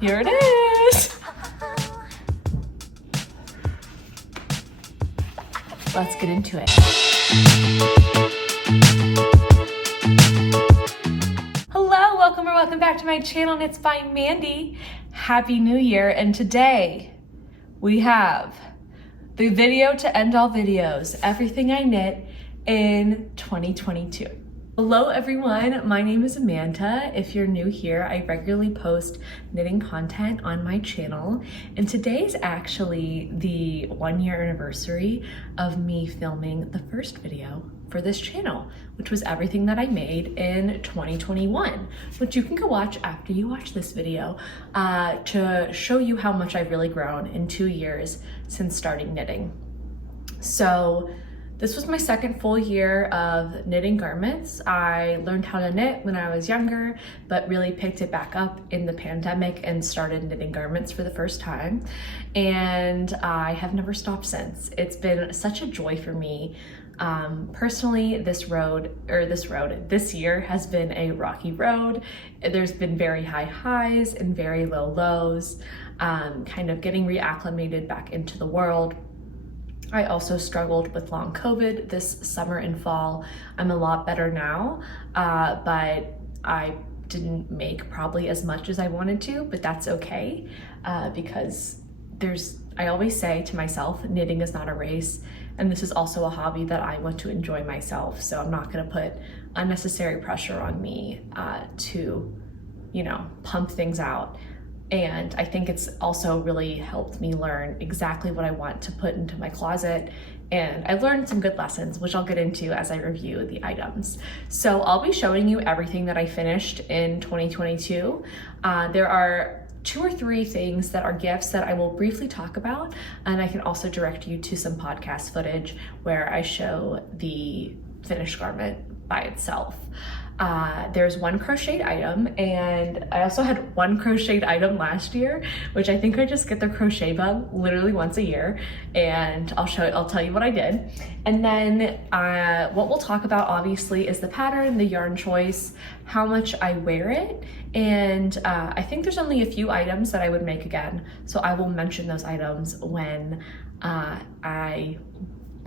Here it is. Let's get into it. Hello, welcome back to my channel. Knits by Mandy. Happy New Year, and today we have the video to end all videos, everything I knit in 2022. Hello everyone, my name is Amanda. If you're new here, I regularly post knitting content on my channel, and today's actually the 1-year anniversary of me filming the first video for this channel, which was everything that I made in 2021, which you can go watch after you watch this video to show you how much I've really grown in 2 years since starting knitting. So this was my second full year of knitting garments. I learned how to knit when I was younger, but really picked it back up in the pandemic and started knitting garments for the first time. And I have never stopped since. It's been such a joy for me. Personally, this year has been a rocky road. There's been very high highs and very low lows, kind of getting reacclimated back into the world. I also struggled with long COVID this summer and fall. I'm a lot better now, but I didn't make probably as much as I wanted to, but that's okay, because I always say to myself, knitting is not a race, and this is also a hobby that I want to enjoy myself, so I'm not gonna put unnecessary pressure on me to, pump things out. And I think it's also really helped me learn exactly what I want to put into my closet. And I learned some good lessons, which I'll get into as I review the items. So I'll be showing you everything that I finished in 2022. There are 2 or 3 things that are gifts that I will briefly talk about. And I can also direct you to some podcast footage where I show the finished garment by itself. There's 1 crocheted item, and I also had 1 crocheted item last year, which I think I just get the crochet bug literally once a year, and I'll tell you what I did. And then what we'll talk about obviously is the pattern, the yarn choice, how much I wear it, and I think there's only a few items that I would make again, so I will mention those items when I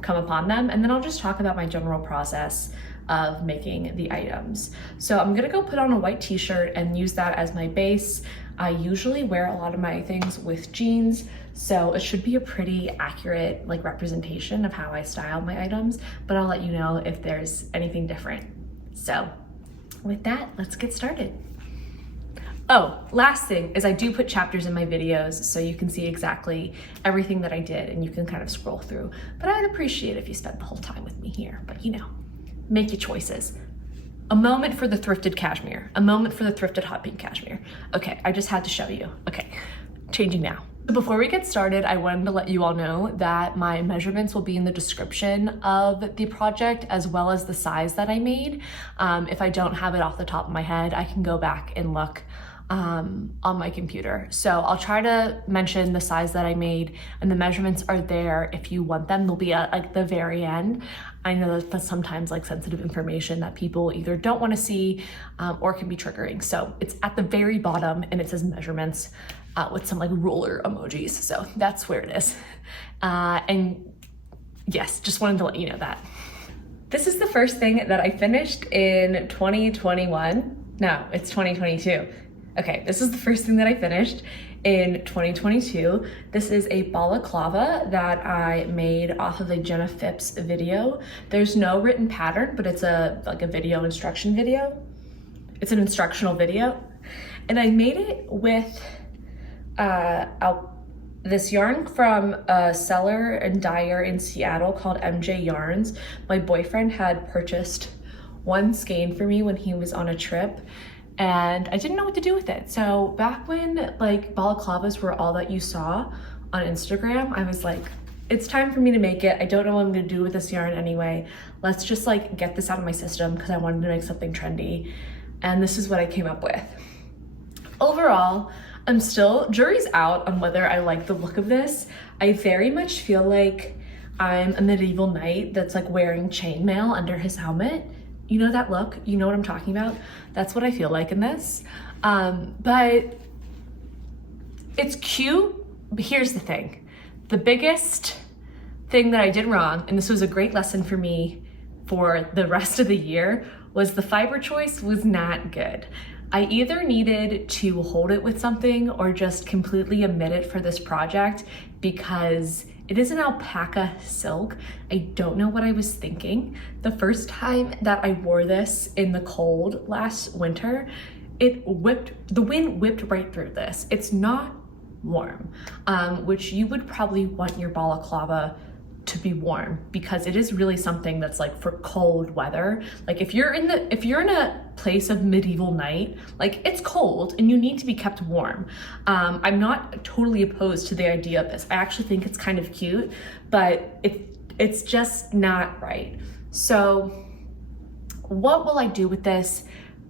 come upon them, and then I'll just talk about my general process of making the items. So I'm gonna go put on a white t-shirt and use that as my base. I usually wear a lot of my things with jeans, so it should be a pretty accurate representation of how I style my items, but I'll let you know if there's anything different. So with that, let's get started. Oh, last thing is I do put chapters in my videos so you can see exactly everything that I did and you can kind of scroll through, but I'd appreciate if you spent the whole time with me here, but make your choices. A moment for the thrifted cashmere, a moment for the thrifted hot pink cashmere. Okay, I just had to show you. Okay, changing now. So before we get started, I wanted to let you all know that my measurements will be in the description of the project as well as the size that I made. If I don't have it off the top of my head, I can go back and look on my computer. So I'll try to mention the size that I made, and the measurements are there if you want them. They'll be at the very end. I know that that's sometimes sensitive information that people either don't want to see or can be triggering. So it's at the very bottom and it says measurements with some ruler emojis. So that's where it is. And yes, just wanted to let you know that. This is the first thing that I finished in 2021. No, it's 2022. Okay, this is the first thing that I finished in 2022. This is a balaclava that I made off of a Jenna Phipps video. There's no written pattern, but it's a video instruction video. It's an instructional video. And I made it with this yarn from a seller and dyer in Seattle called MJ Yarns. My boyfriend had purchased 1 skein for me when he was on a trip, and I didn't know what to do with it. So back when balaclavas were all that you saw on Instagram, I was like, it's time for me to make it. I don't know what I'm gonna do with this yarn anyway. Let's just get this out of my system because I wanted to make something trendy. And this is what I came up with. Overall, I'm still, jury's out on whether I like the look of this. I very much feel like I'm a medieval knight that's wearing chainmail under his helmet. You know that look? You know what I'm talking about? That's what I feel like in this. But it's cute, but here's the thing. The biggest thing that I did wrong, and this was a great lesson for me for the rest of the year, was the fiber choice was not good. I either needed to hold it with something or just completely omit it for this project because it is an alpaca silk. I don't know what I was thinking. The first time that I wore this in the cold last winter, the wind whipped right through this. It's not warm, which you would probably want your balaclava to be warm because it is really something that's like for cold weather. Like if you're in a place of medieval night, like it's cold and you need to be kept warm. I'm not totally opposed to the idea of this. I actually think it's kind of cute, but it's just not right. So what will I do with this?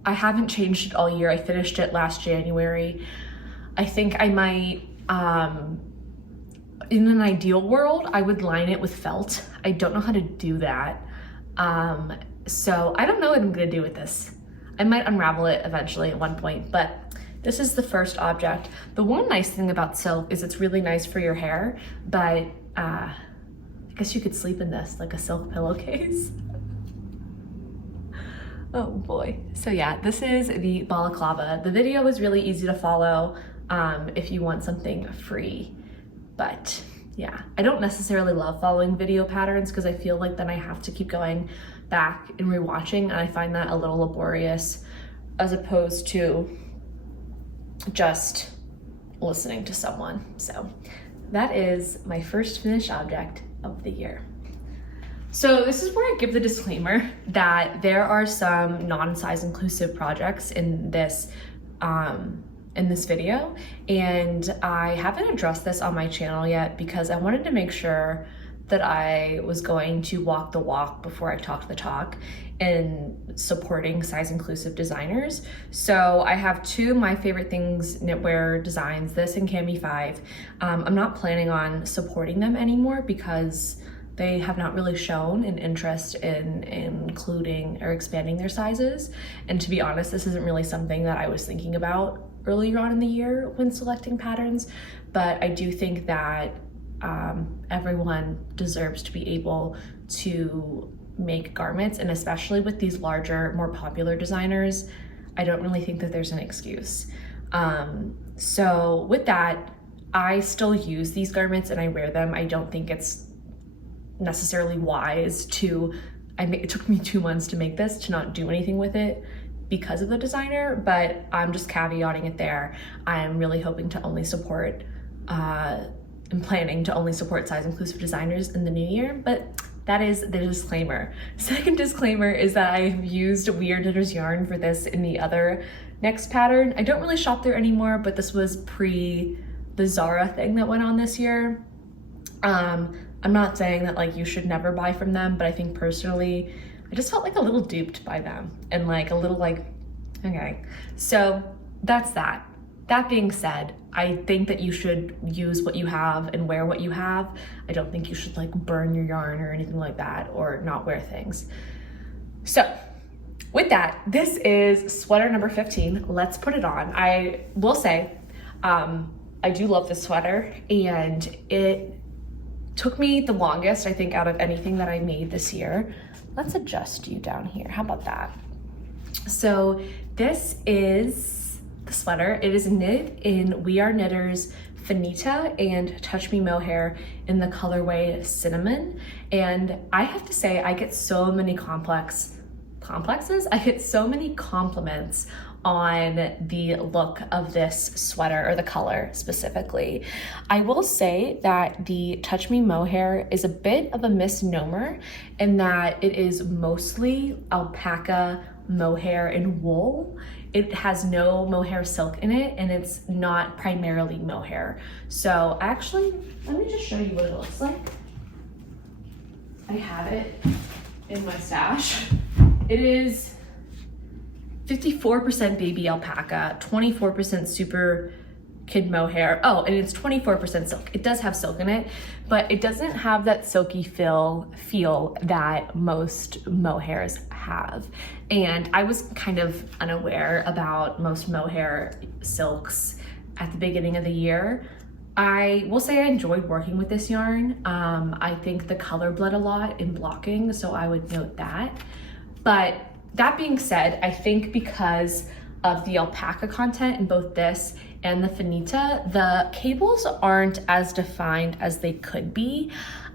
I haven't changed it all year. I finished it last January. I think I might, in an ideal world, I would line it with felt. I don't know how to do that. So I don't know what I'm gonna do with this. I might unravel it eventually at one point, but this is the first object. The one nice thing about silk is it's really nice for your hair, but I guess you could sleep in this like a silk pillowcase. Oh boy. So yeah, this is the balaclava. The video was really easy to follow if you want something free. But yeah, I don't necessarily love following video patterns because I feel like then I have to keep going back and rewatching, and I find that a little laborious as opposed to just listening to someone. So that is my first finished object of the year. So this is where I give the disclaimer that there are some non-size inclusive projects in this video, and I haven't addressed this on my channel yet because I wanted to make sure that I was going to walk the walk before I talked the talk in supporting size inclusive designers. So I have two of my favorite things knitwear designs, this and Camisole 5. I'm not planning on supporting them anymore because they have not really shown an interest in including or expanding their sizes. And to be honest, this isn't really something that I was thinking about earlier on in the year when selecting patterns, but I do think that everyone deserves to be able to make garments, and especially with these larger, more popular designers, I don't really think that there's an excuse. So with that, I still use these garments and I wear them. I don't think it's necessarily wise to, it took me 2 months to make this, to not do anything with it because of the designer, but I'm just caveating it there. I'm really hoping to only support, I'm planning to only support size inclusive designers in the new year, but that is the disclaimer. Second disclaimer is that I have used Weird Knitter's yarn for this in the other next pattern. I don't really shop there anymore, but this was pre the Zara thing that went on this year. I'm not saying that like you should never buy from them, but I think personally, I just felt like a little duped by them and like a little like, okay. So that's that. That being said, I think that you should use what you have and wear what you have. I don't think you should like burn your yarn or anything like that or not wear things. So with that, this is sweater number 15. Let's put it on. I will say, I do love this sweater and it took me the longest, I think, out of anything that I made this year. Let's adjust you down here. How about that? So this is the sweater. It is knit in We Are Knitters Finita and Touch Me mohair in the colorway Cinnamon. And I have to say, I get so many complexes. I get so many compliments on the look of this sweater, or the color specifically. I will say that the Touch Me mohair is a bit of a misnomer in that it is mostly alpaca mohair and wool. It has no mohair silk in it, and it's not primarily mohair. So actually, let me just show you what it looks like. I have it in my stash. It is 54% baby alpaca, 24% super kid mohair. Oh, and it's 24% silk. It does have silk in it, but it doesn't have that silky feel that most mohairs have. And I was kind of unaware about most mohair silks at the beginning of the year. I will say I enjoyed working with this yarn. I think the color bled a lot in blocking, so I would note that. But that being said, I think because of the alpaca content in both this and the Finita, the cables aren't as defined as they could be.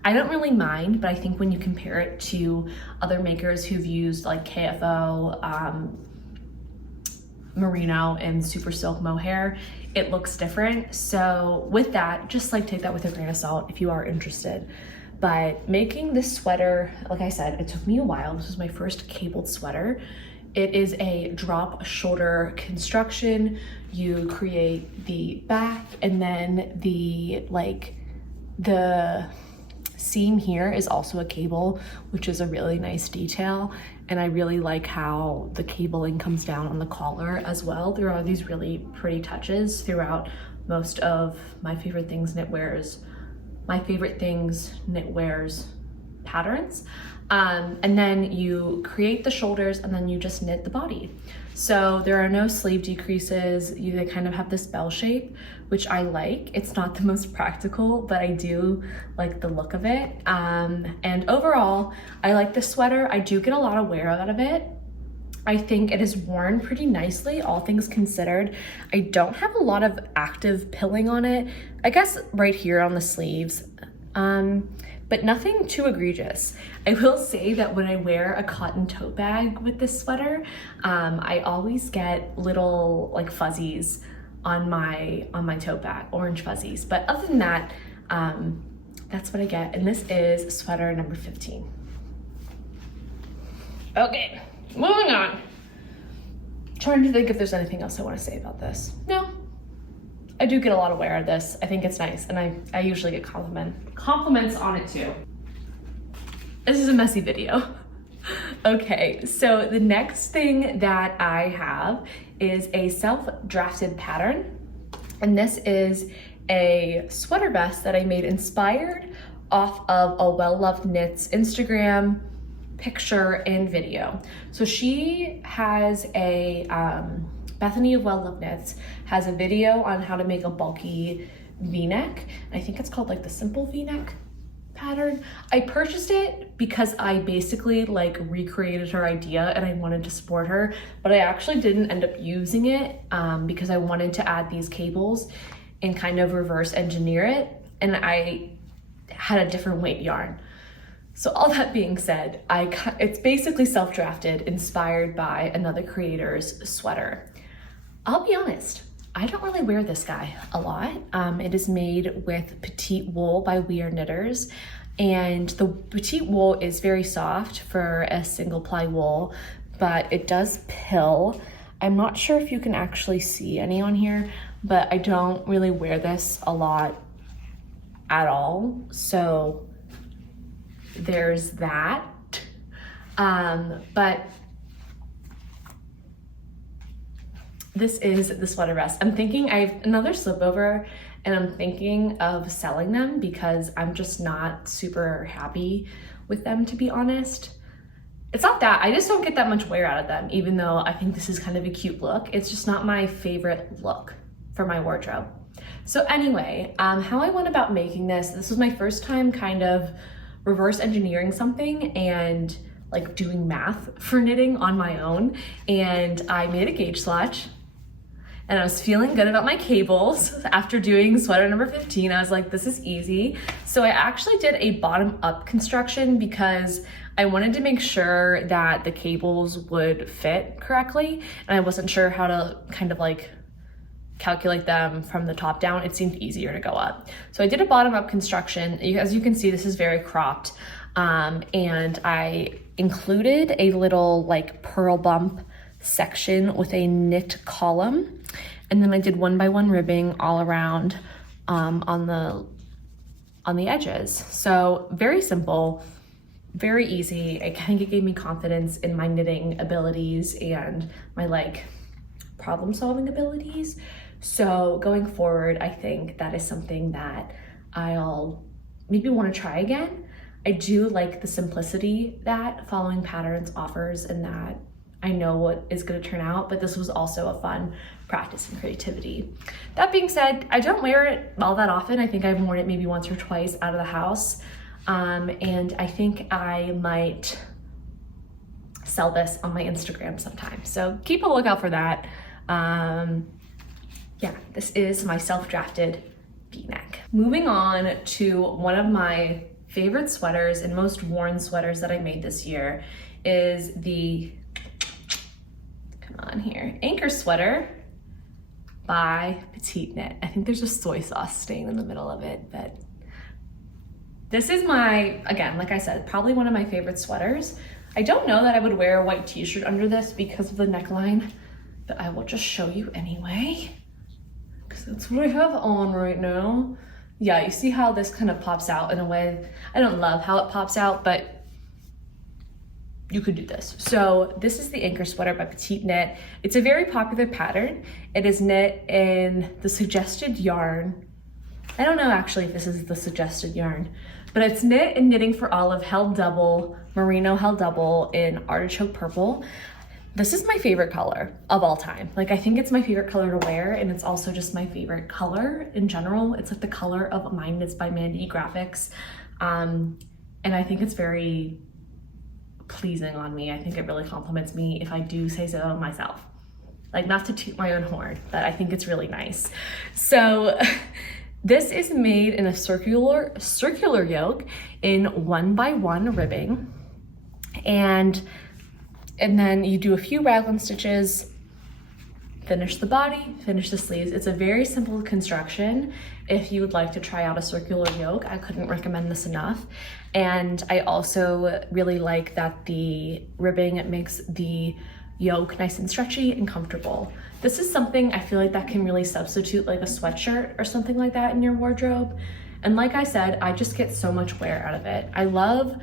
I don't really mind, but I think when you compare it to other makers who've used like KFO, Merino, and Super Silk mohair, it looks different. So with that, just like take that with a grain of salt if you are interested. But making this sweater, like I said, it took me a while. This was my first cabled sweater. It is a drop shoulder construction. You create the back, and then the seam here is also a cable, which is a really nice detail. And I really like how the cabling comes down on the collar as well. There are these really pretty touches throughout most of my favorite things knitwears patterns. And then you create the shoulders and then you just knit the body. So there are no sleeve decreases. They kind of have this bell shape, which I like. It's not the most practical, but I do like the look of it. And overall, I like this sweater. I do get a lot of wear out of it. I think it is worn pretty nicely, all things considered. I don't have a lot of active pilling on it. I guess right here on the sleeves, but nothing too egregious. I will say that when I wear a cotton tote bag with this sweater, I always get little like fuzzies on my tote bag, orange fuzzies. But other than that, that's what I get. And this is sweater number 15. Okay, moving on. Trying to think if there's anything else I want to say about this. No, I do get a lot of wear out of this. I think it's nice, and I usually get compliments on it too. This is a messy video. Okay, so the next thing that I have is a self-drafted pattern, and this is a sweater vest that I made inspired off of a Well Loved Knits Instagram picture and video. So she has a Bethany of Well Loved Knits has a video on how to make a bulky v-neck. I think it's called like the simple v-neck pattern. I purchased it because I basically like recreated her idea and I wanted to support her, but I actually didn't end up using it because I wanted to add these cables and kind of reverse engineer it, and I had a different weight yarn. So all that being said, it's basically self-drafted, inspired by another creator's sweater. I'll be honest, I don't really wear this guy a lot. It is made with Petite Wool by We Are Knitters, and the Petite Wool is very soft for a single ply wool, but it does pill. I'm not sure if you can actually see any on here, but I don't really wear this a lot at all. So there's that. But this is the sweater vest. I'm thinking I have another slipover and I'm thinking of selling them because I'm just not super happy with them, to be honest. It's not that, I just don't get that much wear out of them, even though I think this is kind of a cute look. It's just not my favorite look for my wardrobe. So anyway, how I went about making this was my first time kind of reverse engineering something and like doing math for knitting on my own. And I made a gauge swatch and I was feeling good about my cables. After doing sweater number 15, I was like, this is easy. So I actually did a bottom up construction because I wanted to make sure that the cables would fit correctly. And I wasn't sure how to kind of like calculate them from the top down. It seemed easier to go up. So I did a bottom up construction. As you can see, this is very cropped. And I included a little like purl bump section with a knit column. And then I did 1x1 ribbing all around on the edges. So very simple, very easy. I think it gave me confidence in my knitting abilities and my like problem solving abilities. So going forward, I think that is something that I'll maybe want to try again. I do like the simplicity that following patterns offers, and that I know what is going to turn out, but this was also a fun practice and creativity. That being said, I don't wear it all that often. I think I've worn it maybe once or twice out of the house. And I think I might sell this on my Instagram sometime. So keep a lookout for that. Yeah, this is my self-drafted V-neck. Moving on to one of my favorite sweaters and most worn sweaters that I made this year is the, come on here, Ankers Sweater by PetiteKnit. I think there's a soy sauce stain in the middle of it, but this is my, again, like I said, probably one of my favorite sweaters. I don't know that I would wear a white t-shirt under this because of the neckline, but I will just show you anyway, because that's what I have on right now. Yeah, you see how this kind of pops out in a way. I don't love how it pops out, but you could do this. So this is the Ankers Sweater by PetiteKnit. It's a very popular pattern. It is knit in the suggested yarn. I don't know actually if this is the suggested yarn, but it's knit in Knitting for Olive held double, merino held double in artichoke purple. This is my favorite color of all time. Like, I think it's my favorite color to wear, and it's also just my favorite color in general. It's like the color of Mine Knits by Mandy graphics. And I think it's very pleasing on me. I think it really compliments me if I do say so myself. Like, not to toot my own horn, but I think it's really nice. So this is made in a circular yoke in 1x1 ribbing. And then you do a few raglan stitches, finish the body, finish the sleeves. It's a very simple construction. If you would like to try out a circular yoke, I couldn't recommend this enough. And I also really like that the ribbing makes the yoke nice and stretchy and comfortable. This is something I feel like that can really substitute like a sweatshirt or something like that in your wardrobe. And like I said, I just get so much wear out of it. I love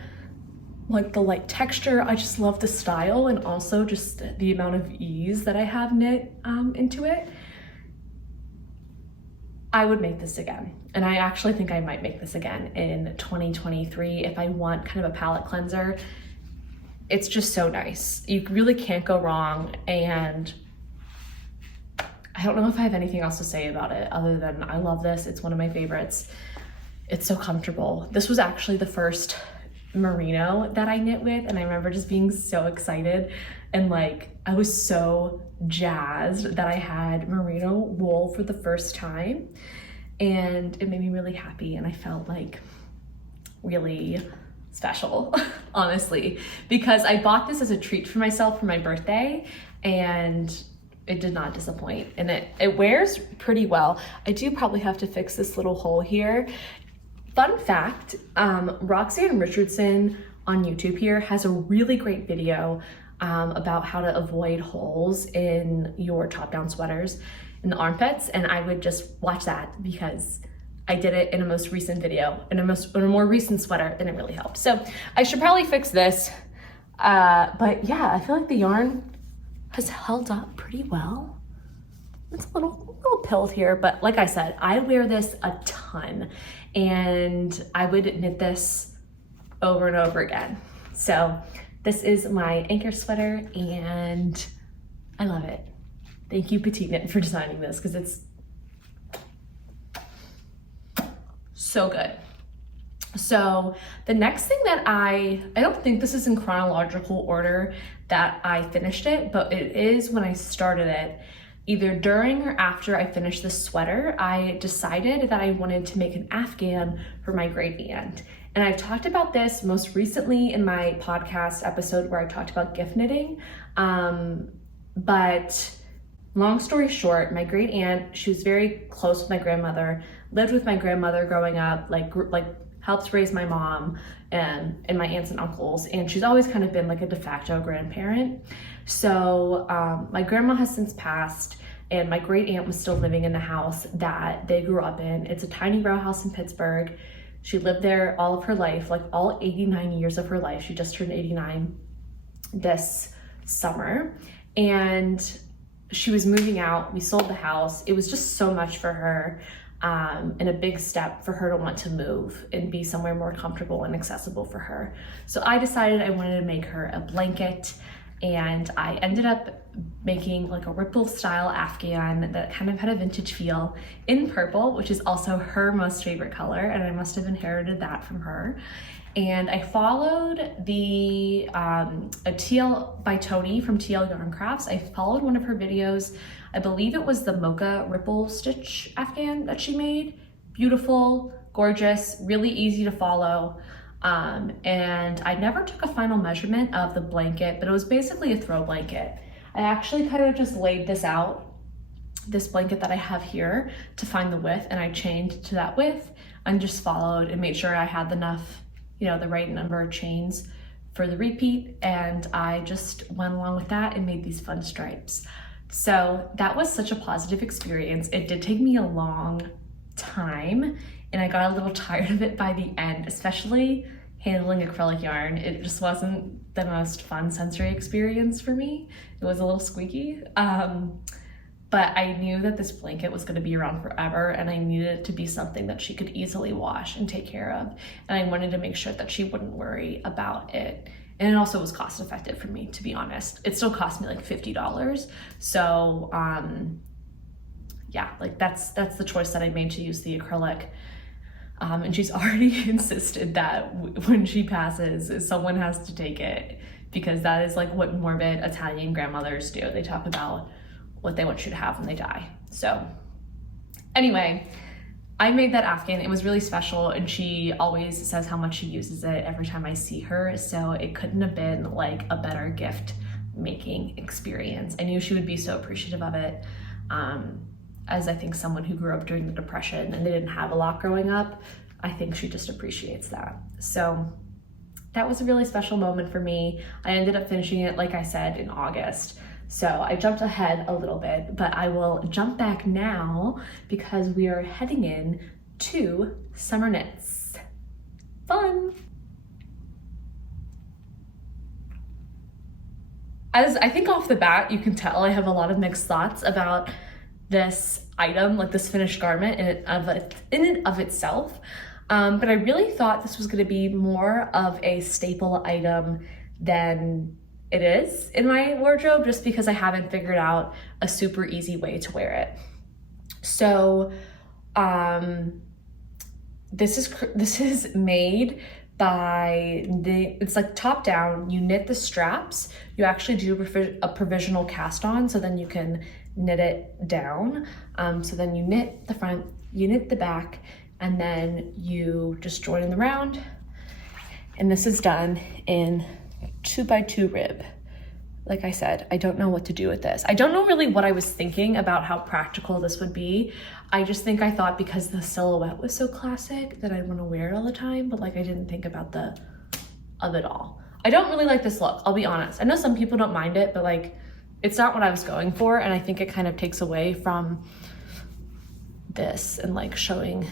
like the light texture. I just love the style, and also just the amount of ease that I have knit into it. I would make this again. And I actually think I might make this again in 2023 if I want kind of a palette cleanser. It's just so nice. You really can't go wrong. And I don't know if I have anything else to say about it other than I love this. It's one of my favorites. It's so comfortable. This was actually the first merino that I knit with, and I remember just being so excited, and like I was so jazzed that I had merino wool for the first time, and it made me really happy, and I felt like really special honestly, because I bought this as a treat for myself for my birthday, and it did not disappoint, and it wears pretty well. I do probably have to fix this little hole here. Fun fact, Roxanne Richardson on YouTube here has a really great video about how to avoid holes in your top-down sweaters in the armpits, and I would just watch that because I did it in a most recent video, in a more recent sweater, and it really helped. So I should probably fix this, but yeah, I feel like the yarn has held up pretty well. It's a little pilled here, but like I said, I wear this a ton, and I would knit this over and over again. So this is my Ankers Sweater, and I love it. Thank you, PetiteKnit, for designing this, because it's so good. So the next thing that I don't think this is in chronological order that I finished it, but it is when I started it. Either during or after I finished this sweater, I decided that I wanted to make an Afghan for my great aunt. And I've talked about this most recently in my podcast episode where I talked about gift knitting. But long story short, my great aunt, she was very close with my grandmother, lived with my grandmother growing up, like helped raise my mom and my aunts and uncles. And she's always kind of been like a de facto grandparent. So my grandma has since passed, and my great aunt was still living in the house that they grew up in. It's a tiny row house in Pittsburgh. She lived there all of her life, like all 89 years of her life. She just turned 89 this summer. And she was moving out. We sold the house. It was just so much for her, and a big step for her to want to move and be somewhere more comfortable and accessible for her. So I decided I wanted to make her a blanket. and I ended up making like a ripple style Afghan that kind of had a vintage feel in purple, which is also her most favorite color, and I must have inherited that from her. And I followed the a TL by Toddy from TL Yarn Crafts. I followed one of her videos. I believe it was the mocha ripple stitch Afghan that she made. Beautiful, gorgeous, really easy to follow. And I never took a final measurement of the blanket, but it was basically a throw blanket. I actually kind of just laid this out, this blanket that I have here, to find the width, and I chained to that width and just followed and made sure I had enough, you know, the right number of chains for the repeat, and I just went along with that and made these fun stripes. So that was such a positive experience. It did take me a long time, and I got a little tired of it by the end, especially handling acrylic yarn. It just wasn't the most fun sensory experience for me. It was a little squeaky, but I knew that this blanket was going to be around forever, and I needed it to be something that she could easily wash and take care of, and I wanted to make sure that she wouldn't worry about it. And it also was cost effective for me, to be honest. It still cost me like $50, so yeah, like that's the choice that I made, to use the acrylic. And she's already insisted that when she passes, someone has to take it, because that is like what morbid Italian grandmothers do. They talk about what they want you to have when they die. So anyway, I made that Afghan. It was really special, and she always says how much she uses it every time I see her. So it couldn't have been like a better gift making experience. I knew she would be so appreciative of it. As I think someone who grew up during the Depression and they didn't have a lot growing up, I think she just appreciates that. So that was a really special moment for me. I ended up finishing it, like I said, in August. So I jumped ahead a little bit, but I will jump back now because we are heading in to summer knits. Fun. As I think off the bat, you can tell I have a lot of mixed thoughts about this item, like this finished garment in and of itself. But I really thought this was going to be more of a staple item than it is in my wardrobe, just because I haven't figured out a super easy way to wear it. So this is made by it's like top down. You knit the straps. You actually do a provisional cast on, so then you can knit it down. So then you knit the front, you knit the back, and then you just join in the round. And this is done in 2x2 rib. Like I said, I don't know what to do with this. I don't know really what I was thinking about how practical this would be. I just think I thought because the silhouette was so classic that I'd want to wear it all the time, but like I didn't think about of it all. I don't really like this look, I'll be honest. I know some people don't mind it, but like it's not what I was going for, and I think it kind of takes away from this and like showing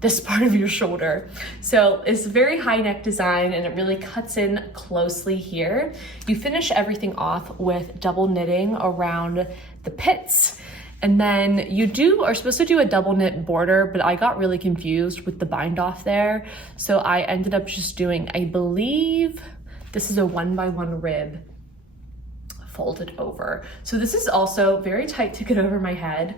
this part of your shoulder. So it's a very high neck design, and it really cuts in closely here. You finish everything off with double knitting around the pits, and then you are supposed to do a double knit border, but I got really confused with the bind off there. So I ended up just doing, I believe this is a 1x1 rib folded over. So this is also very tight to get over my head.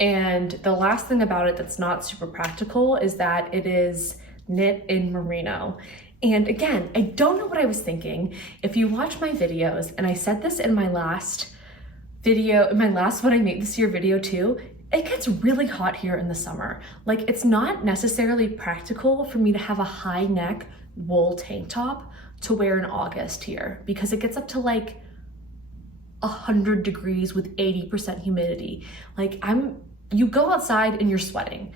And the last thing about it that's not super practical is that it is knit in merino. And again, I don't know what I was thinking. If you watch my videos, and I said this in my last video, what I made this year video too, it gets really hot here in the summer. Like it's not necessarily practical for me to have a high neck wool tank top to wear in August here, because it gets up to like 100 degrees with 80% humidity. Like you go outside and you're sweating.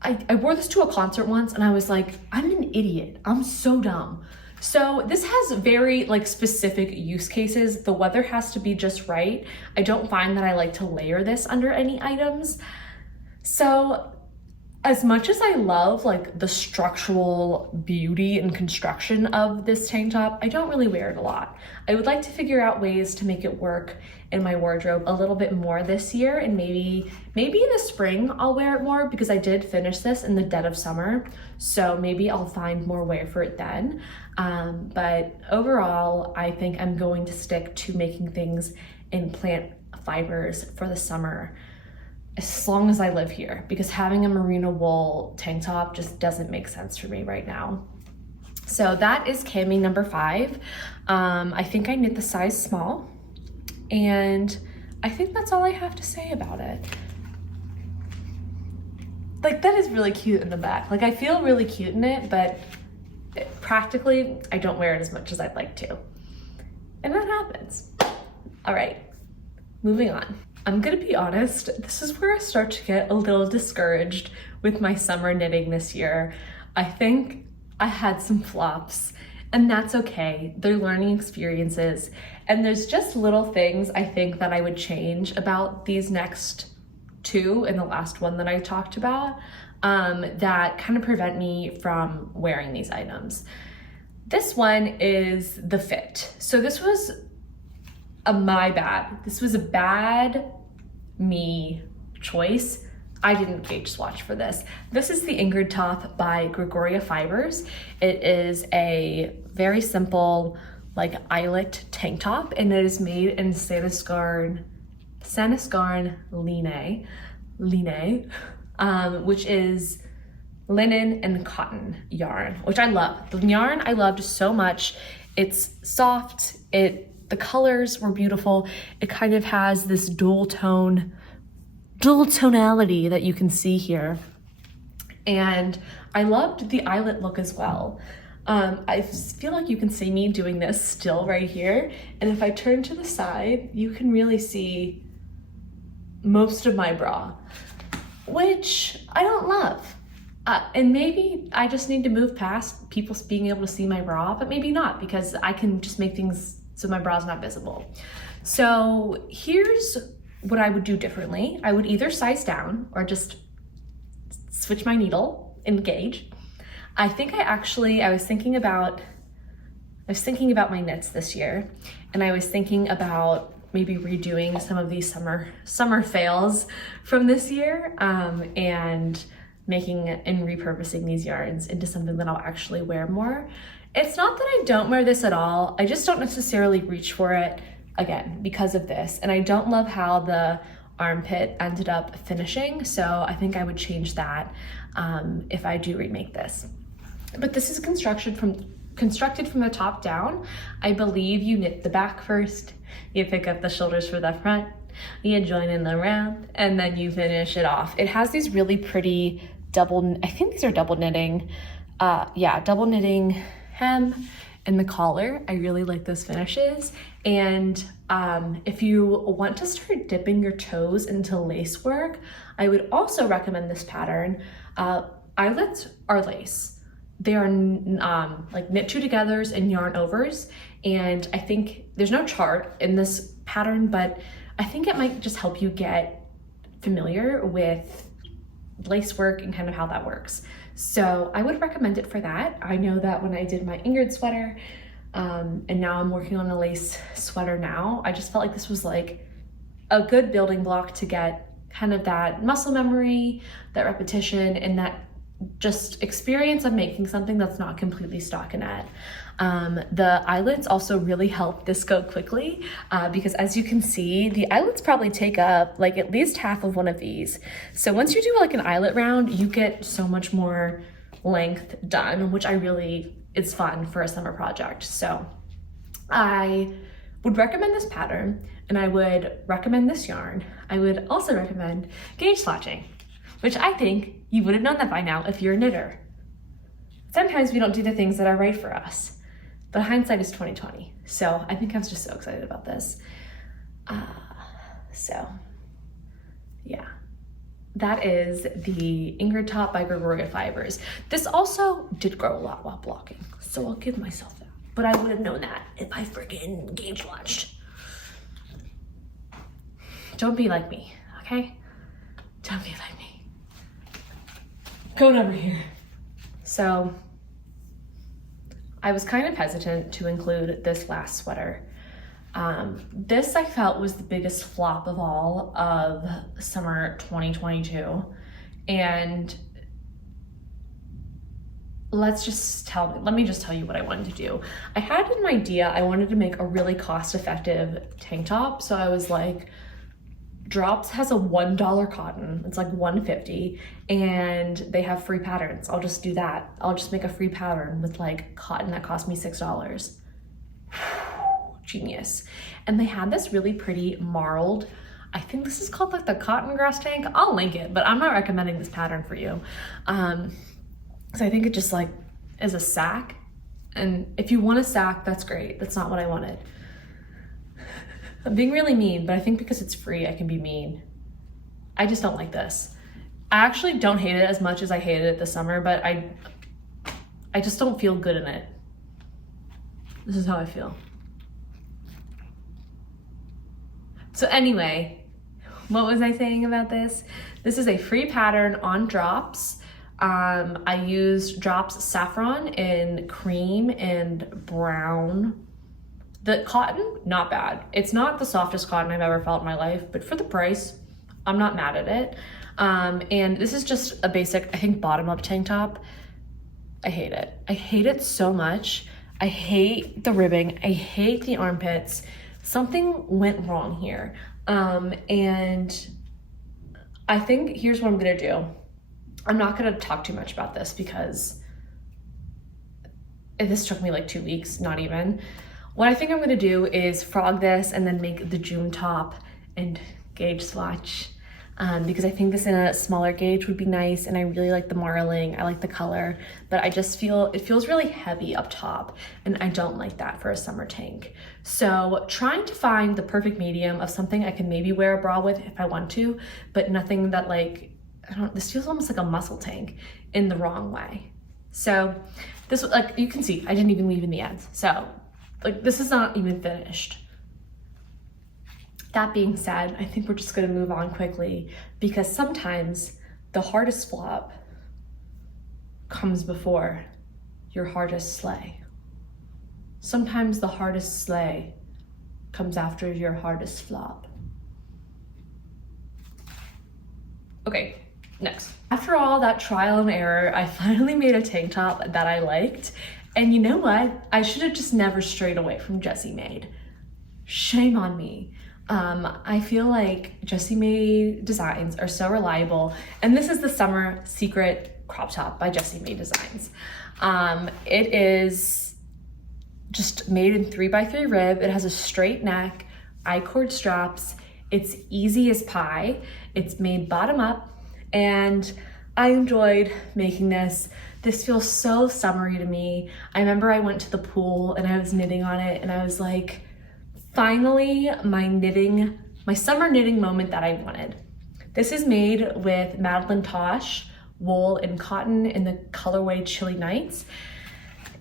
I wore this to a concert once and I was like, I'm an idiot. I'm so dumb. So this has very like specific use cases. The weather has to be just right. I don't find that I like to layer this under any items. So As much as I love like the structural beauty and construction of this tank top, I don't really wear it a lot. I would like to figure out ways to make it work in my wardrobe a little bit more this year, and maybe in the spring I'll wear it more, because I did finish this in the dead of summer, so maybe I'll find more wear for it then. But overall, I think I'm going to stick to making things in plant fibers for the summer as long as I live here, because having a merino wool tank top just doesn't make sense for me right now. So that is Cami number 5. I think I knit the size small, and I think that's all I have to say about it. Like, that is really cute in the back. Like, I feel really cute in it, but practically I don't wear it as much as I'd like to. And that happens. All right, moving on. I'm gonna be honest, this is where I start to get a little discouraged with my summer knitting this year. I think I had some flops, and that's okay. They're learning experiences, and there's just little things I think that I would change about these next 2 and the last one that I talked about that kind of prevent me from wearing these items. This one is the fit. So this was my bad. This was a bad me choice. I didn't gauge swatch for this. This is the Ingrid top by Gregoria Fibers. It is a very simple like eyelet tank top, and it is made in Sandesgarn Line, which is linen and cotton yarn, which I love. The yarn I loved so much. It's soft, the colors were beautiful. It kind of has this dual tonality that you can see here. And I loved the eyelet look as well. I feel like you can see me doing this still right here. And if I turn to the side, you can really see most of my bra, which I don't love. And maybe I just need to move past people being able to see my bra, but maybe not, because I can just make things so my bra's not visible. So here's what I would do differently. I would either size down or just switch my needle and gauge. I think I was thinking about my knits this year, and I was thinking about maybe redoing some of these summer fails from this year, and making and repurposing these yarns into something that I'll actually wear more. It's not that I don't wear this at all. I just don't necessarily reach for it again because of this. And I don't love how the armpit ended up finishing. So I think I would change that if I do remake this. But this is constructed from the top down. I believe you knit the back first, you pick up the shoulders for the front, you join in the round, and then you finish it off. It has these really pretty I think these are double knitting hem and the collar. I really like those finishes. And if you want to start dipping your toes into lace work, I would also recommend this pattern. Eyelets are lace. They are like knit 2 togethers and yarn overs. And I think there's no chart in this pattern, but I think it might just help you get familiar with lace work and kind of how that works. So I would recommend it for that. I know that when I did my Ingrid sweater, and now I'm working on a lace sweater now, I just felt like this was like a good building block to get kind of that muscle memory, that repetition, and that just experience of making something that's not completely stockinette. The eyelets also really help this go quickly because as you can see, the eyelets probably take up like at least half of one of these. So once you do like an eyelet round, you get so much more length done, which it's fun for a summer project. So I would recommend this pattern, and I would recommend this yarn. I would also recommend gauge swatching, which I think you would have known that by now if you're a knitter. Sometimes we don't do the things that are right for us, but hindsight is 2020. So I think I was just so excited about this. So yeah, that is the Ingrid top by Gregoria Fibers. This also did grow a lot while blocking, so I'll give myself that. But I would have known that if I freaking gauge watched. Don't be like me, okay? Don't be like me. going over here. So I was kind of hesitant to include this last sweater. This I felt was the biggest flop of all of summer 2022. And let me just tell you what I wanted to do. I had an idea. I wanted to make a really cost-effective tank top. So I was like, Drops has a $1 cotton. It's like $1.50, and they have free patterns. I'll just do that. I'll just make a free pattern with like cotton that cost me $6. Genius. And they had this really pretty marled, I think this is called like the cotton grass tank. I'll link it, but I'm not recommending this pattern for you. So I think it just like is a sack. And if you want a sack, that's great. That's not what I wanted. I'm being really mean, but I think because it's free, I can be mean. I just don't like this. I actually don't hate it as much as I hated it this summer, but I just don't feel good in it. This is how I feel. So anyway, what was I saying about this? This is a free pattern on Drops. I used Drops Saffron in cream and brown. The cotton, not bad. It's not the softest cotton I've ever felt in my life, but for the price, I'm not mad at it. And this is just a basic, I think, bottom-up tank top. I hate it. I hate it so much. I hate the ribbing. I hate the armpits. Something went wrong here. And I think here's what I'm gonna do. I'm not gonna talk too much about this because this took me like 2 weeks, not even. What I think I'm gonna do is frog this and then make the June top and gauge swatch. Because I think this in a smaller gauge would be nice, and I really like the marling, I like the color, but I just feel, it feels really heavy up top, and I don't like that for a summer tank. So trying to find the perfect medium of something I can maybe wear a bra with if I want to, but nothing that like, this feels almost like a muscle tank in the wrong way. So this, like you can see, I didn't even leave in the ends. So like this is not even finished. That being said, I think we're just gonna move on quickly because sometimes the hardest flop comes before your hardest sleigh. Sometimes the hardest sleigh comes after your hardest flop. Okay, next. After all that trial and error, I finally made a tank top that I liked. And you know what? I should have just never strayed away from Jessie made. Shame on me. I feel like Jessie made designs are so reliable, and this is the summer secret crop top by Jessie made designs. It is just made in 3x3 rib. It has a straight neck, I-cord straps. It's easy as pie. It's made bottom up, and I enjoyed making this. This feels so summery to me. I remember I went to the pool and I was knitting on it, and I was like, finally, my summer knitting moment that I wanted. This is made with Madeline Tosh wool and cotton in the colorway Chile Nights.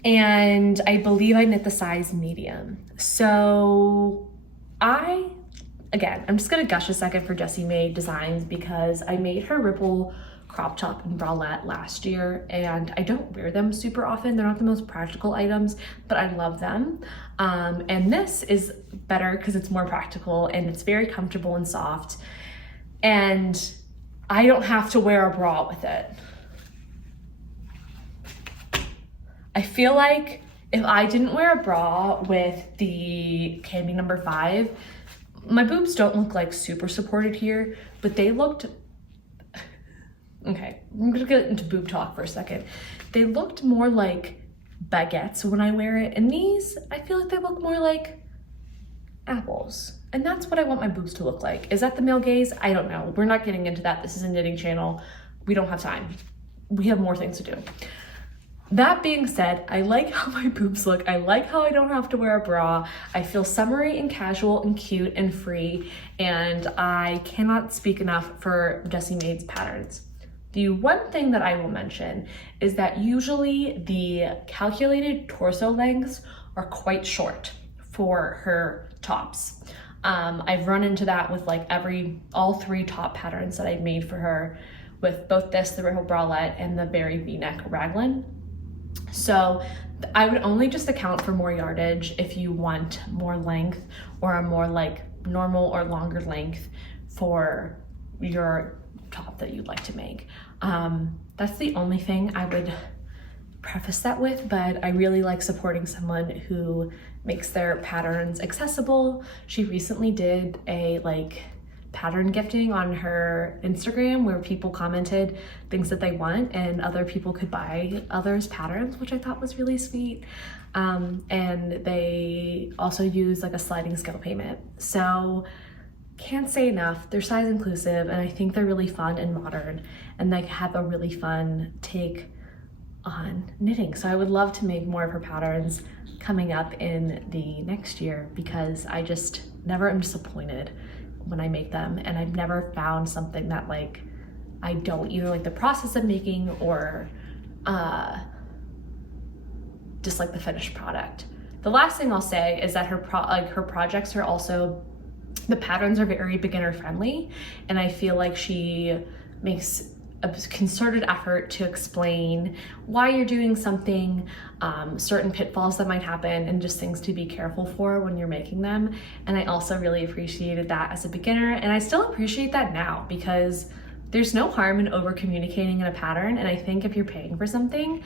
And I believe I knit the size medium. So I'm just gonna gush a second for Jessie made designs because I made her ripple crop top and bralette last year, and I don't wear them super often. They're not the most practical items, but I love them. And this is better because it's more practical and it's very comfortable and soft, and I don't have to wear a bra with it. I feel like if I didn't wear a bra with the Camisole No.5, my boobs don't look like super supported here, but they looked, okay, I'm gonna get into boob talk for a second. They looked more like baguettes when I wear it, and these, I feel like they look more like apples. And that's what I want my boobs to look like. Is that the male gaze? I don't know. We're not getting into that. This is a knitting channel. We don't have time. We have more things to do. That being said, I like how my boobs look. I like how I don't have to wear a bra. I feel summery and casual and cute and free, and I cannot speak enough for Jessie made's patterns. The one thing that I will mention is that usually the calculated torso lengths are quite short for her tops. I've run into that with like all three top patterns that I've made for her, with both this, the Riffle Bralette, and the Berry V-neck raglan. So I would only just account for more yardage if you want more length or a more like normal or longer length for your top that you'd like to make. That's the only thing I would preface that with, but I really like supporting someone who makes their patterns accessible. She recently did a like pattern gifting on her Instagram where people commented things that they want and other people could buy others patterns, which I thought was really sweet. And they also use like a sliding scale payment. So can't say enough. They're size inclusive and I think they're really fun and modern and they have a really fun take on knitting. So I would love to make more of her patterns coming up in the next year because I just never am disappointed when I make them, and I've never found something that like I don't either like the process of making or just like the finished product. The last thing I'll say is that her projects are also, the patterns are very beginner friendly, and I feel like she makes a concerted effort to explain why you're doing something, certain pitfalls that might happen, and just things to be careful for when you're making them. And I also really appreciated that as a beginner, and I still appreciate that now because there's no harm in over communicating in a pattern. And I think if you're paying for something,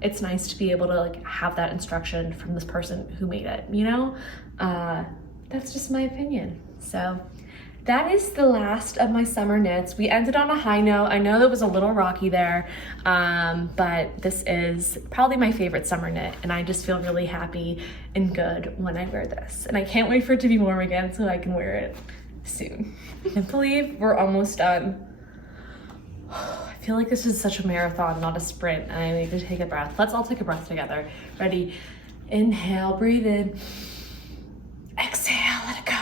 it's nice to be able to like have that instruction from this person who made it, you know? That's just my opinion. So that is the last of my summer knits. We ended on a high note. I know that was a little rocky there, but this is probably my favorite summer knit, and I just feel really happy and good when I wear this. And I can't wait for it to be warm again so I can wear it soon. I can't believe we're almost done. I feel like this is such a marathon, not a sprint, and I need to take a breath. Let's all take a breath together. Ready? Inhale, breathe in. Exhale, let it go.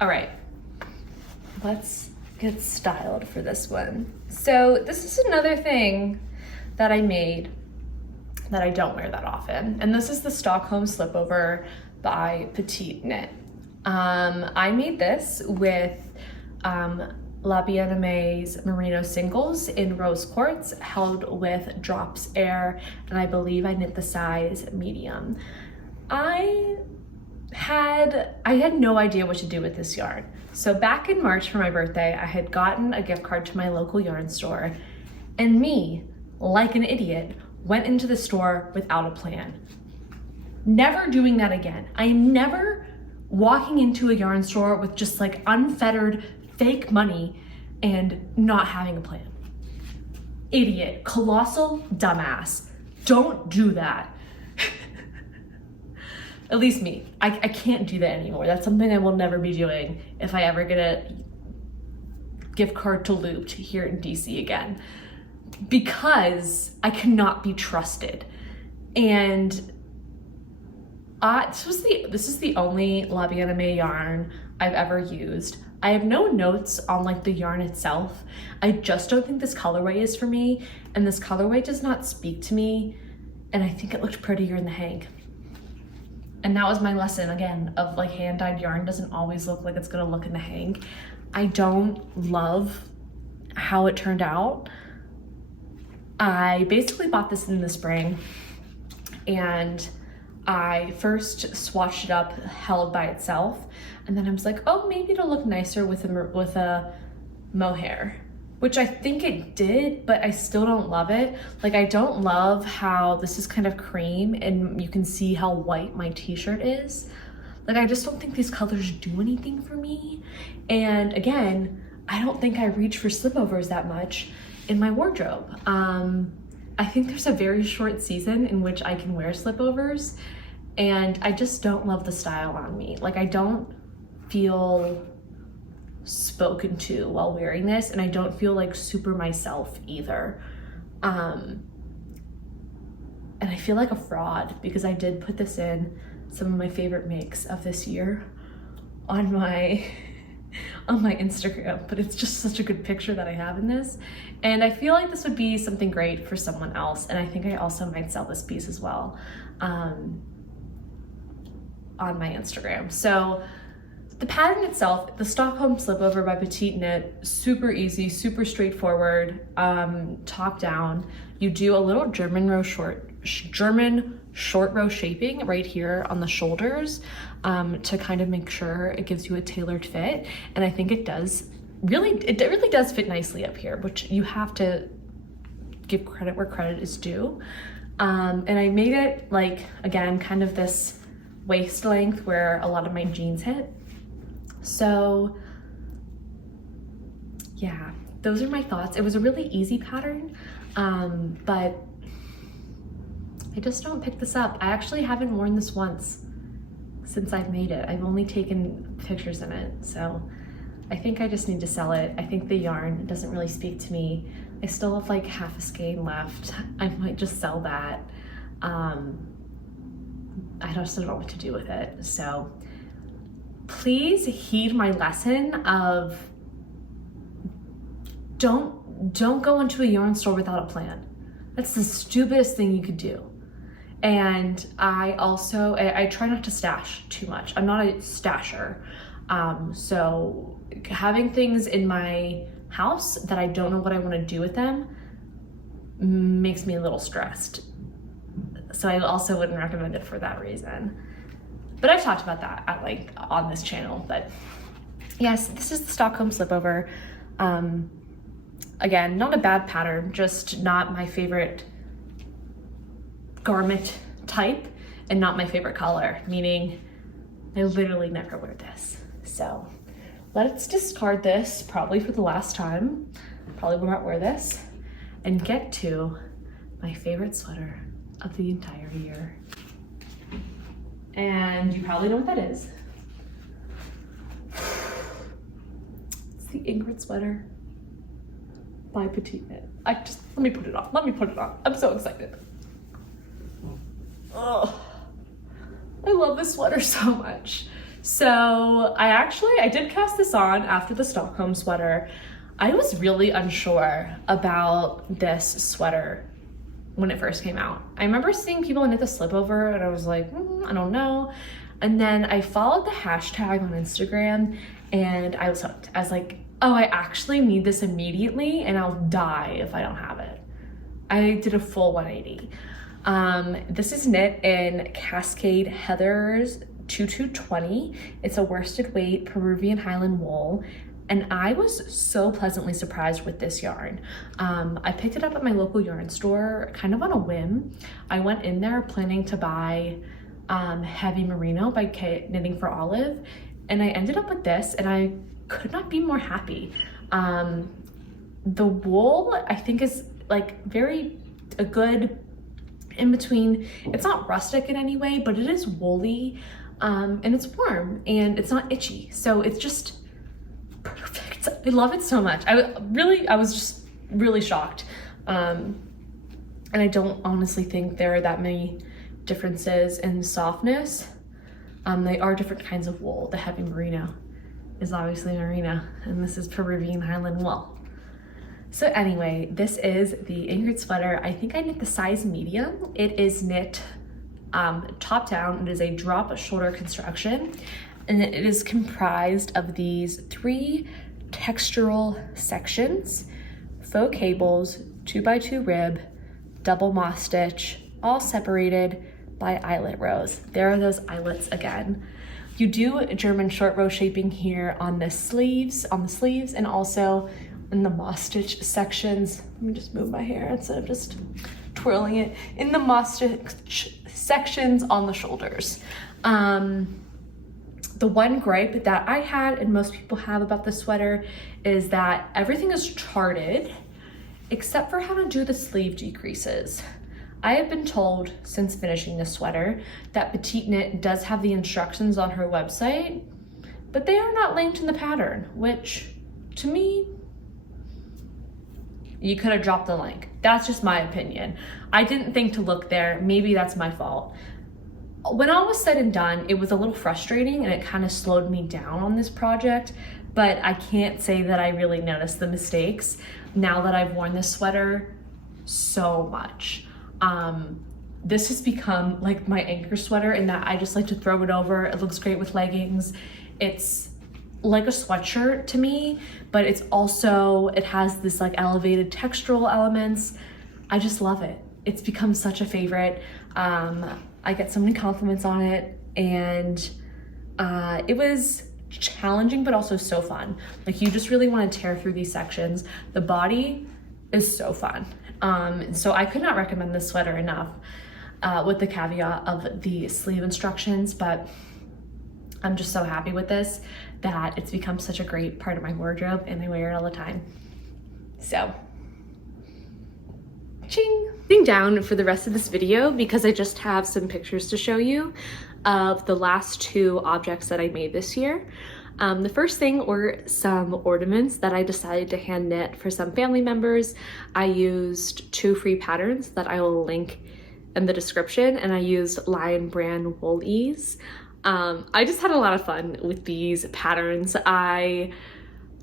All right, let's get styled for this one. So this is another thing that I made that I don't wear that often. And this is the Stockholm Slipover by PetiteKnit. I made this with LaBienne's Merino singles in rose quartz held with drops air, and I believe I knit the size medium. I had no idea what to do with this yarn. So back in March for my birthday, I had gotten a gift card to my local yarn store, and me, like an idiot, went into the store without a plan. Never doing that again. I am never walking into a yarn store with just like unfettered fake money and not having a plan. Idiot, colossal dumbass. Don't do that. At least me. I can't do that anymore. That's something I will never be doing if I ever get a gift card to Looped here in DC again, because I cannot be trusted. And this is the only LaBienne yarn I've ever used. I have no notes on like the yarn itself. I just don't think this colorway is for me, and this colorway does not speak to me, and I think it looked prettier in the hang. And that was my lesson again of like hand-dyed yarn doesn't always look like it's gonna look in the hang. I don't love how it turned out. I basically bought this in the spring, and I first swatched it up held by itself, and then I was like, oh, maybe it'll look nicer with a mohair, which I think it did, but I still don't love it. Like, I don't love how this is kind of cream and you can see how white my t-shirt is. Like, I just don't think these colors do anything for me. And again, I don't think I reach for slipovers that much in my wardrobe. I think there's a very short season in which I can wear slipovers, and I just don't love the style on me. Like, I don't feel spoken to while wearing this, and I don't feel like super myself either. And I feel like a fraud because I did put this in some of my favorite makes of this year on my Instagram, but it's just such a good picture that I have in this. And I feel like this would be something great for someone else, and I think I also might sell this piece as well. on my Instagram. So the pattern itself, the Stockholm Slipover by PetiteKnit, super easy, super straightforward, top down. You do a little German short row shaping right here on the shoulders to kind of make sure it gives you a tailored fit. And I think it really does fit nicely up here, which you have to give credit where credit is due. And I made it like, again, kind of this waist length where a lot of my jeans hit. So yeah, those are my thoughts. It was a really easy pattern, but I just don't pick this up. I actually haven't worn this once since I've made it. I've only taken pictures in it. So I think I just need to sell it. I think the yarn doesn't really speak to me. I still have like half a skein left. I might just sell that. I just don't know what to do with it. So please heed my lesson of don't go into a yarn store without a plan. That's the stupidest thing you could do. And I try not to stash too much. I'm not a stasher. So having things in my house that I don't know what I want to do with them makes me a little stressed. So I also wouldn't recommend it for that reason. But I've talked about that at length on this channel. But yes, this is the Stockholm Slipover. Again, not a bad pattern, just not my favorite garment type and not my favorite color, meaning I literally never wear this. So let's discard this probably for the last time. Probably will not wear this, and get to my favorite sweater of the entire year. And you probably know what that is. It's the Ingrid Sweater by PetiteKnit. Let me put it on. Let me put it on. I'm so excited. Oh, I love this sweater so much. So I did cast this on after the Stockholm sweater. I was really unsure about this sweater when it first came out. I remember seeing people knit the slipover and I was like, I don't know. And then I followed the hashtag on Instagram and I was hooked. I was like, oh, I actually need this immediately and I'll die if I don't have it. I did a full 180. This is knit in Cascade Heather's 2220. It's a worsted weight Peruvian Highland wool. And I was so pleasantly surprised with this yarn. I picked it up at my local yarn store kind of on a whim. I went in there planning to buy Heavy Merino by Knitting for Olive, and I ended up with this and I could not be more happy. The wool I think is like a good in between. It's not rustic in any way, but it is woolly, and it's warm and it's not itchy. So it's just perfect. I love it so much. I was just really shocked. And I don't honestly think there are that many differences in softness. They are different kinds of wool. The Heavy Merino is obviously merino, and this is Peruvian Highland wool. So anyway, this is the Ingrid Sweater. I think I knit the size medium. It is knit top down. It is a drop shoulder construction, and it is comprised of these 3 textural sections, faux cables, 2x2 rib, double moss stitch, all separated by eyelet rows. There are those eyelets again. You do a German short row shaping here on the sleeves, and also in the moss stitch sections. Let me just move my hair instead of just twirling it. In the moss stitch sections on the shoulders. The one gripe that I had and most people have about this sweater is that everything is charted except for how to do the sleeve decreases. I have been told since finishing this sweater that PetiteKnit does have the instructions on her website, but they are not linked in the pattern, which to me, you could have dropped the link. That's just my opinion. I didn't think to look there. Maybe that's my fault. When all was said and done, it was a little frustrating and it kind of slowed me down on this project, but I can't say that I really noticed the mistakes now that I've worn this sweater so much. this has become like my Ankers sweater in that I just like to throw it over. It looks great with leggings. It's like a sweatshirt to me, but it's also, it has this like elevated textural elements. I just love it. It's become such a favorite. I get so many compliments on it, and it was challenging but also so fun. Like, you just really want to tear through these sections. The body is so fun. So I could not recommend this sweater enough, with the caveat of the sleeve instructions, but I'm just so happy with this that it's become such a great part of my wardrobe and I wear it all the time. So, ching! Sitting down for the rest of this video because I just have some pictures to show you of the last 2 objects that I made this year. The first thing were some ornaments that I decided to hand knit for some family members. I used 2 free patterns that I will link in the description, and I used Lion brand Wool Ease. I just had a lot of fun with these patterns. I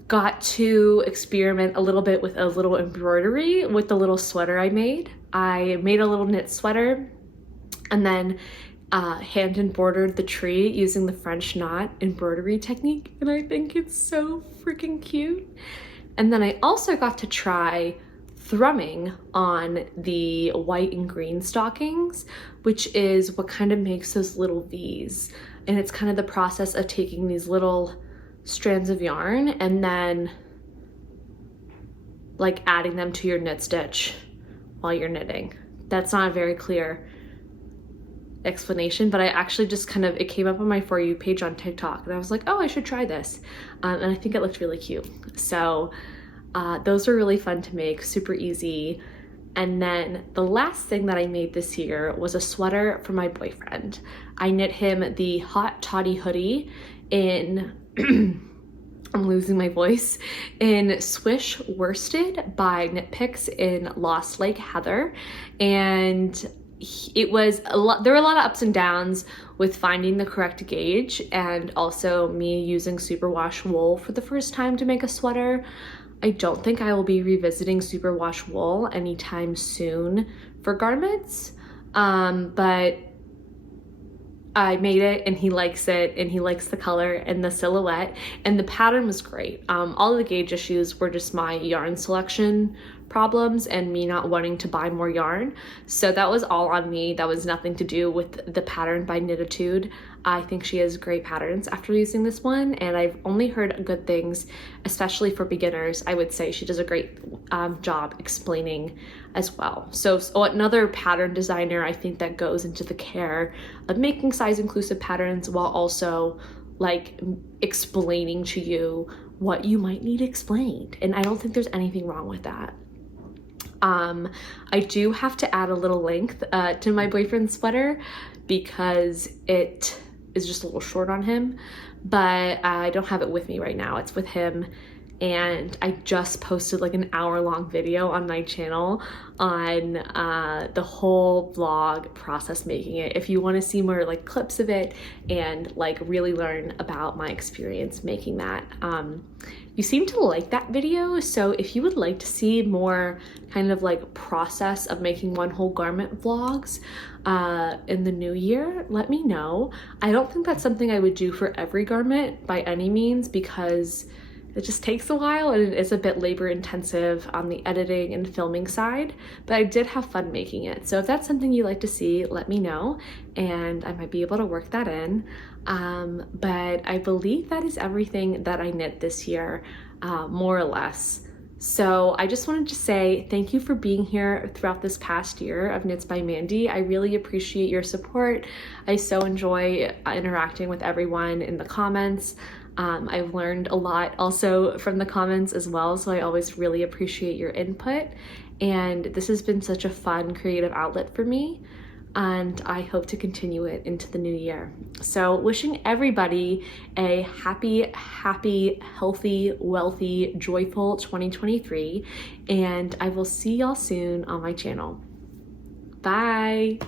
got to experiment a little bit with a little embroidery with the little sweater I made. I made a little knit sweater and then hand embroidered the tree using the French knot embroidery technique, and I think it's so freaking cute. And then I also got to try thrumming on the white and green stockings, which is what kind of makes those little V's. And it's kind of the process of taking these little strands of yarn and then like adding them to your knit stitch while you're knitting. That's not a very clear explanation, but I actually just kind of, it came up on my For You page on TikTok and I was like, oh, I should try this. And I think it looked really cute. So those were really fun to make, super easy. And then the last thing that I made this year was a sweater for my boyfriend. I knit him the Hot Toddy hoodie in, I'm losing my voice, in Swish Worsted by Knit Picks in Lost Lake Heather. And it was a lot, there were a lot of ups and downs with finding the correct gauge, and also me using superwash wool for the first time to make a sweater. I don't think I will be revisiting superwash wool anytime soon for garments, but I made it and he likes it and he likes the color and the silhouette, and the pattern was great. All of the gauge issues were just my yarn selection problems and me not wanting to buy more yarn. So that was all on me. That was nothing to do with the pattern by Knititude. I think she has great patterns after using this one, and I've only heard good things, especially for beginners. I would say she does a great job explaining as well. So another pattern designer, I think, that goes into the care of making size inclusive patterns while also like explaining to you what you might need explained. And I don't think there's anything wrong with that. I do have to add a little length to my boyfriend's sweater because it is just a little short on him, but I don't have it with me right now. It's with him, and I just posted like an hour-long video on my channel on the whole vlog process making it. If you want to see more like clips of it and like really learn about my experience making that. You seem to like that video, so if you would like to see more kind of like process of making one whole garment vlogs in the new year, let me know. I don't think that's something I would do for every garment by any means, because it just takes a while and it is a bit labor intensive on the editing and filming side, but I did have fun making it. So if that's something you'd like to see, let me know and I might be able to work that in. But I believe that is everything that I knit this year, more or less. So I just wanted to say thank you for being here throughout this past year of Knits by Mandy. I really appreciate your support. I so enjoy interacting with everyone in the comments. I've learned a lot also from the comments as well, so I always really appreciate your input. And this has been such a fun creative outlet for me, and I hope to continue it into the new year. So wishing everybody a happy, healthy, wealthy, joyful 2023, and I will see y'all soon on my channel. Bye!